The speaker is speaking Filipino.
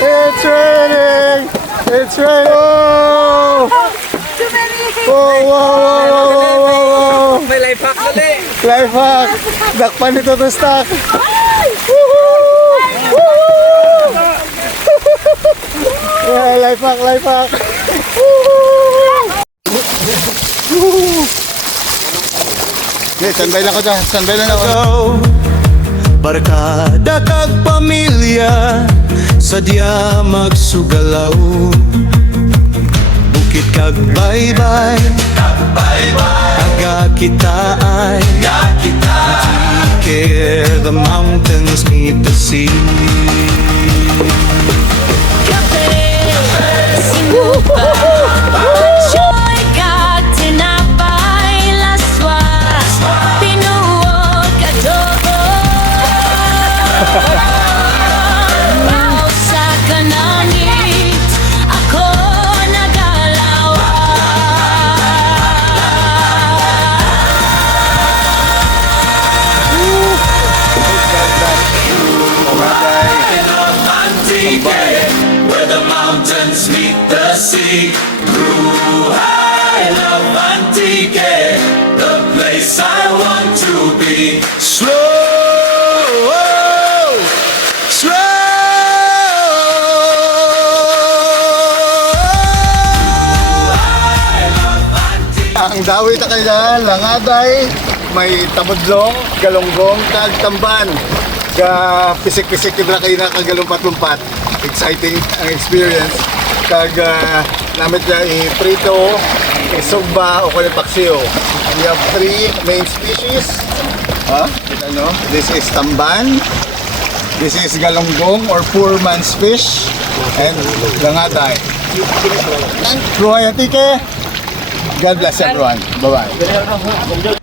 It's raining! It's raining! Oh! Oh, wow, wow, wow, wow, wow! May life hack dali. Life hack! Dakpan nito to stock! Yeah, life hack, life hack! Okay, standby lang ako dyan. Standby lang ako. Barkada kag pamilya sadya magsugalaw. Bukit kag baybay, aga kita ay care the mountains meet the sea. Where the mountains meet the sea, Ruhay of Antique, the place I want to be. Slow, slow. Ang dawit na kanya, langaday, may tamudlong, galonggong, kag tamban. Ka pisik-pisik yung kayo na kagalumpat-lumpat. Exciting ang experience. Kag namit niya i-prito, isugba o kaya paksiyo. We have 3 main species. Ano? This is tamban. This is galonggong or poor man's fish. And langaday. Ruhay Antique. God bless everyone. Bye-bye.